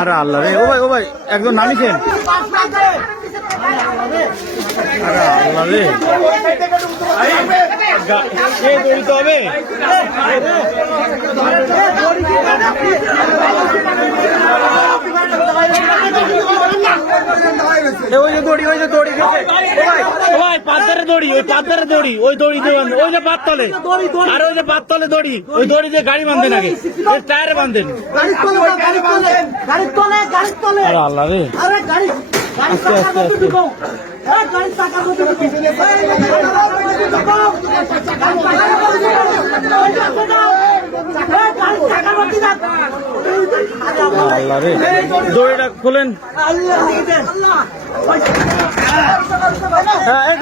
আরে আল্লাহ রে, ও ভাই একজন নামিছেন। আরে আল্লাহ রে, কে দৌড়িতে হবে? ওই যে দড়ি, ওই যে দড়ি গেছে ভাই, পাথরের দড়ি, ওই পাথরের দড়ি, ওই দড়ি দিয়ে ওই যে পাততলে, আর ওই যে পাততলে দড়ি, ওই দড়ি দিয়ে গাড়ি বাঁধেন আগে, ওই টায়ারে বাঁধেন। আরে আল্লাহ রে, আস্তে আস্তে আস্তে। আল্লাহ রে, দড়িটা খোলেন।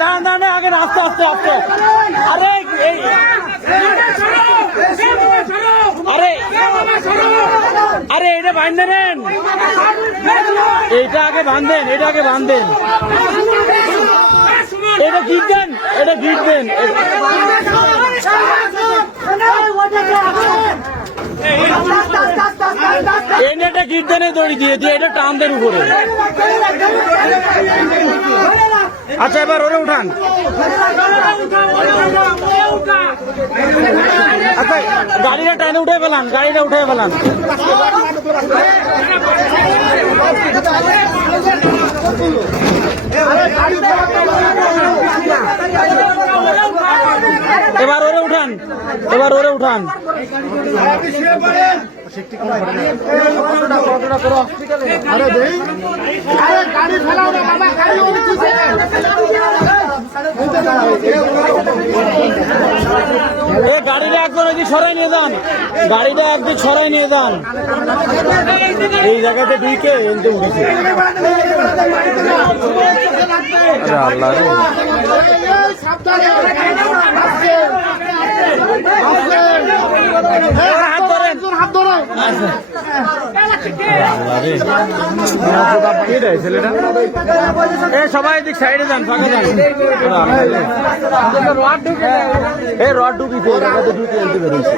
দাঁড়ান দাঁড়ান, আগে আস্তে আস্তে আস্তে। আরে আরে আরে এটা বাঁধে নেন, এইটা আগে বাঁধেন, এটা আগে বাঁধেন, এটা গিট দেন, এটা গিট দেন। এটা গিট দেন, দড়ি দিয়ে দিয়ে এটা টান দেন উপরে। আচ্ছা এবার ওরে উঠান। আচ্ছা গাড়িটা টানে উঠে ফেলান, গাড়িটা উঠে ফেলান। এবার ওরে উঠান, এবার ওরে উঠান। গাড়িটা একজন ওই সরাই নিয়ে যান, গাড়িটা একদিন সরাই নিয়ে যান। এই জায়গাতে ঢুকে এনতে উঠেছে। আল্লাহ রে, হাত ধরেন, হাত ধরেন। ছেলেটা সবাই এদিক সাইডে যান, ফাঁকা যান। রড ঢুকিছে, ঢুকে আনতে পেরেছে।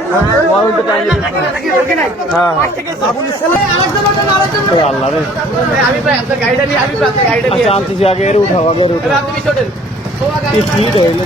আল্লাহ রে, আচ্ছা আনতেছি, আগে এর উঠাও, আগে এর উঠাও। কি হইল